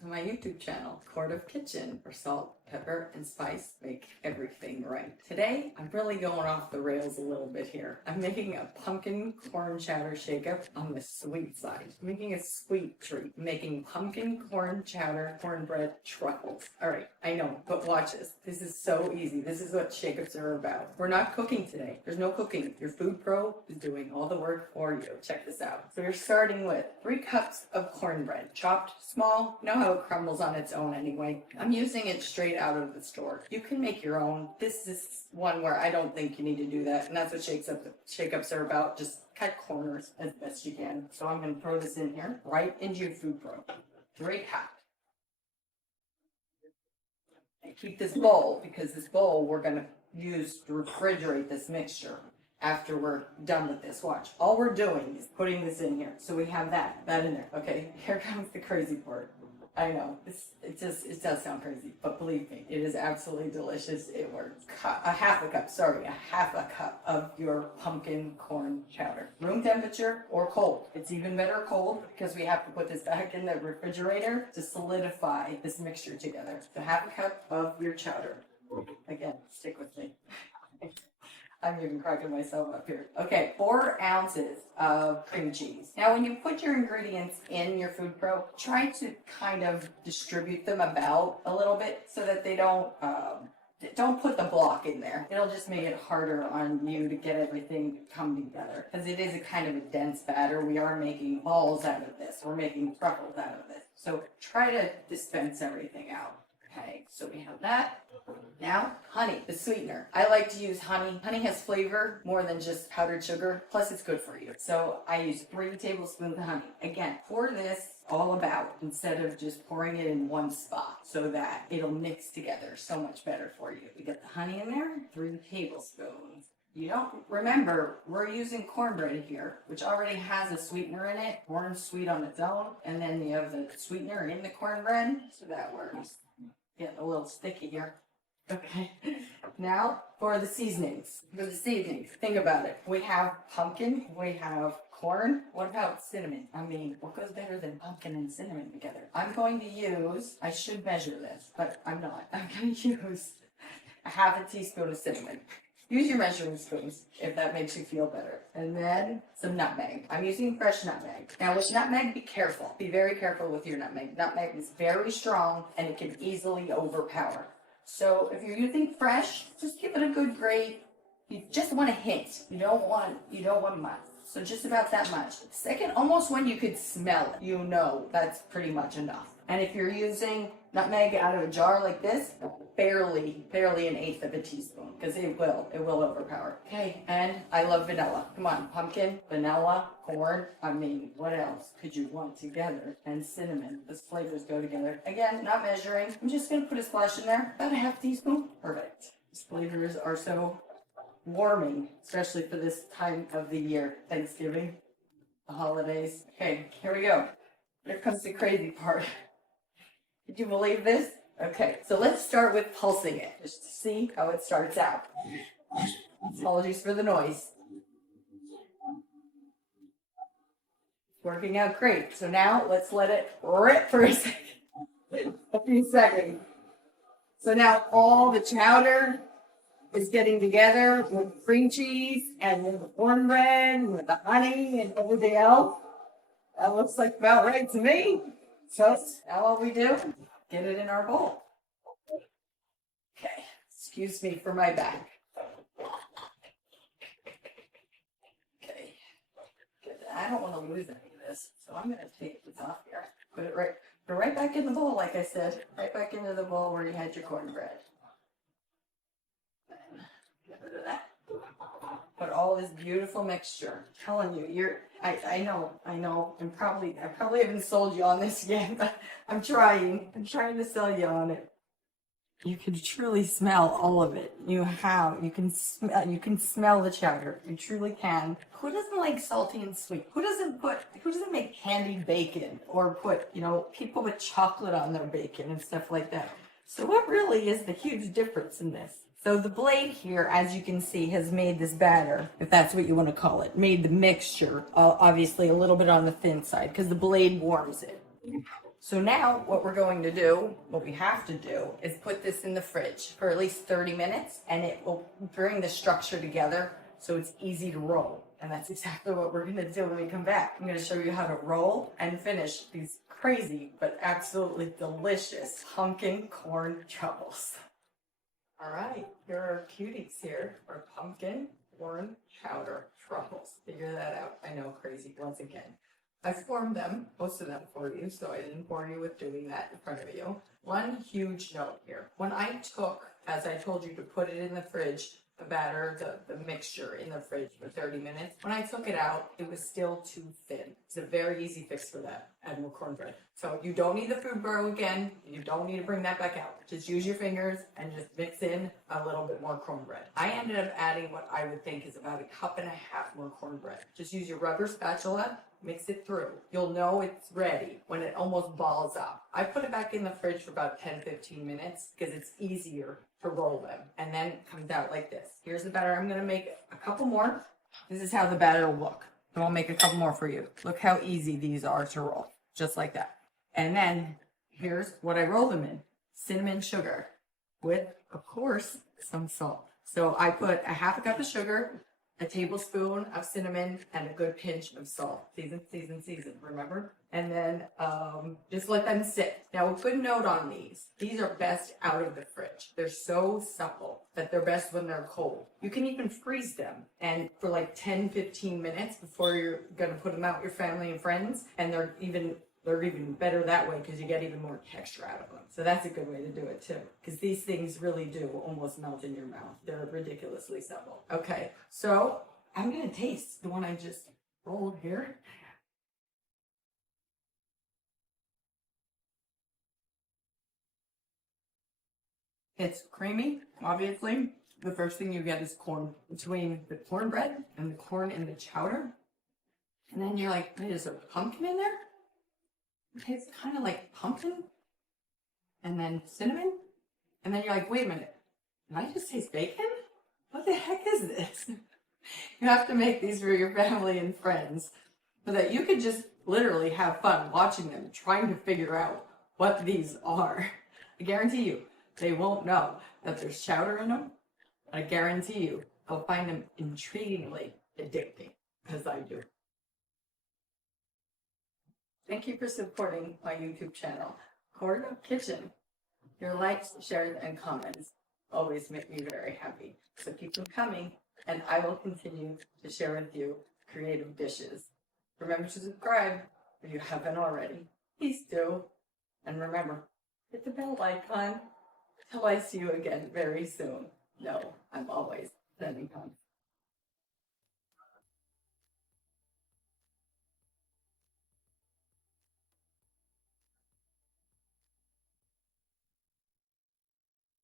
to my YouTube channel, Court of Kitchen, where salt, pepper, and spice make everything right. Today, I'm really going off the rails a little bit here. I'm making a pumpkin corn chowder shake-up on the sweet side. I'm making a sweet treat. I'm making pumpkin corn chowder, cornbread, truffles. All right, I know, but watch this. This is so easy. This is what shake-ups are about. We're not cooking today. There's no cooking. Your food pro is doing all the work for you. Check this out. So you're starting with 3 cups of cornbread, chopped small. You know how it crumbles on its own anyway. I'm using it straight out of the store. You can make your own. This is one where I don't think you need to do that, and that's what shake-ups are about. Just cut corners as best you can. So I'm going to throw this in here, right into your food pro. 3 cups. And keep this bowl, because this bowl we're going to use to refrigerate this mixture after we're done with this. Watch. All we're doing is putting this in here. So we have that in there. Okay, here comes the crazy part. I know, it does sound crazy, but believe me, it is absolutely delicious. It works. A half a cup of your pumpkin corn chowder. Room temperature or cold. It's even better cold because we have to put this back in the refrigerator to solidify this mixture together. So half a cup of your chowder. Again, stick with me. I'm even cracking myself up here. Okay, 4 ounces of cream cheese. Now, when you put your ingredients in your food pro, try to kind of distribute them about a little bit so that they don't put the block in there. It'll just make it harder on you to get everything to come together, because it is a kind of a dense batter. We are making balls out of this. We're making truffles out of this. So try to dispense everything out. Okay, so we have that. Now, honey, the sweetener. I like to use honey. Honey has flavor more than just powdered sugar, plus it's good for you. So I use 3 tablespoons of honey. Again, pour this all about instead of just pouring it in one spot so that it'll mix together so much better for you. We get the honey in there, 3 tablespoons. You don't remember, we're using cornbread here, which already has a sweetener in it. Corn's sweet on its own, and then you have the sweetener in the cornbread, so that works. Getting a little sticky here. Okay, now for the seasonings. Think about it. We have pumpkin, we have corn. What about cinnamon? I mean, what goes better than pumpkin and cinnamon together? I'm going to use, I should measure this, but I'm not. I'm going to use a half a teaspoon of cinnamon. Use your measuring spoons if that makes you feel better. And then some nutmeg. I'm using fresh nutmeg. Now with nutmeg, be careful. Be very careful with your nutmeg. Nutmeg is very strong and it can easily overpower. So if you're using fresh, just give it a good grate. You just want a hint. You don't want much. So just about that much. Second, almost when you could smell it, you know that's pretty much enough. And if you're using nutmeg out of a jar like this, barely 1/8 of a teaspoon, because it will overpower. Okay, and I love vanilla. Come on, pumpkin, vanilla, corn. I mean, what else could you want together? And cinnamon. Those flavors go together. Again, not measuring. I'm just gonna put a splash in there, about a half teaspoon. Perfect. These flavors are so warming, especially for this time of the year. Thanksgiving, the holidays. Okay, here we go. Here comes the crazy part. Did you believe this? Okay, so let's start with pulsing it, just to see how it starts out. Apologies for the noise. It's working out great. So now let's let it rip for a second. A few seconds. So now all the chowder is getting together with cream cheese and with the cornbread, with the honey and everything else. That looks like about right to me. So now what we do, get it in our bowl. Okay, excuse me for my back. Okay, good. I don't want to lose any of this, so I'm going to take this off here. Put it right back in the bowl, like I said. Right back into the bowl where you had your cornbread. Get rid of that. But all this beautiful mixture. I'm telling you, I know, I probably haven't sold you on this yet, but I'm trying to sell you on it. You can truly smell all of it. You can smell the chowder. You truly can. Who doesn't like salty and sweet? Who doesn't make candied bacon or put, people with chocolate on their bacon and stuff like that? So what really is the huge difference in this? So the blade here, as you can see, has made this batter, if that's what you want to call it, made the mixture, obviously a little bit on the thin side because the blade warms it. So now what we're going to do, what we have to do, is put this in the fridge for at least 30 minutes, and it will bring the structure together so it's easy to roll. And that's exactly what we're going to do when we come back. I'm going to show you how to roll and finish these crazy but absolutely delicious pumpkin corn truffles. All right, here are cuties here for pumpkin corn chowder truffles. Figure that out. I know, crazy once again. I formed them, most of them for you, so I didn't bore you with doing that in front of you. One huge note here. When I took, as I told you, to put it in the fridge, the batter, the mixture in the fridge for 30 minutes, when I took it out, it was still too thin. It's a very easy fix for that. Add more cornbread. So you don't need the food bro again. You don't need to bring that back out. Just use your fingers and just mix in a little bit more cornbread. I ended up adding what I would think is about 1.5 cups more cornbread. Just use your rubber spatula. Mix it through. You'll know it's ready when it almost balls up. I put it back in the fridge for about 10-15 minutes because it's easier to roll them. And then it comes out like this. Here's the batter. I'm going to make a couple more. This is how the batter will look. And I'll make a couple more for you. Look how easy these are to roll. Just like that. And then here's what I roll them in. Cinnamon sugar with, of course, some salt. So I put 1/2 cup of sugar, a tablespoon of cinnamon, and a good pinch of salt. Season, remember? And then just let them sit. Now, a good note on these are best out of the fridge. They're so supple that they're best when they're cold. You can even freeze them and for like 10-15 minutes before you're gonna put them out with your family and friends, and they're even better that way because you get even more texture out of them. So that's a good way to do it too, because these things really do almost melt in your mouth. They're ridiculously supple. Okay, so I'm gonna taste the one I just rolled here. It's creamy, obviously. The first thing you get is corn between the cornbread and the corn in the chowder. And then you're like, wait, is there pumpkin in there? It tastes kind of like pumpkin, and then cinnamon, and then you're like, wait a minute, did I just taste bacon? What the heck is this? You have to make these for your family and friends so that you can just literally have fun watching them, trying to figure out what these are. I guarantee you, they won't know that there's chowder in them. I guarantee you, they'll find them intriguingly addicting, as I do. Thank you for supporting my YouTube channel, Courteney Kitchen. Your likes, shares, and comments always make me very happy. So keep them coming, and I will continue to share with you creative dishes. Remember to subscribe if you haven't already. Please do. And remember, hit the bell icon till I see you again very soon. No, I'm always sending content.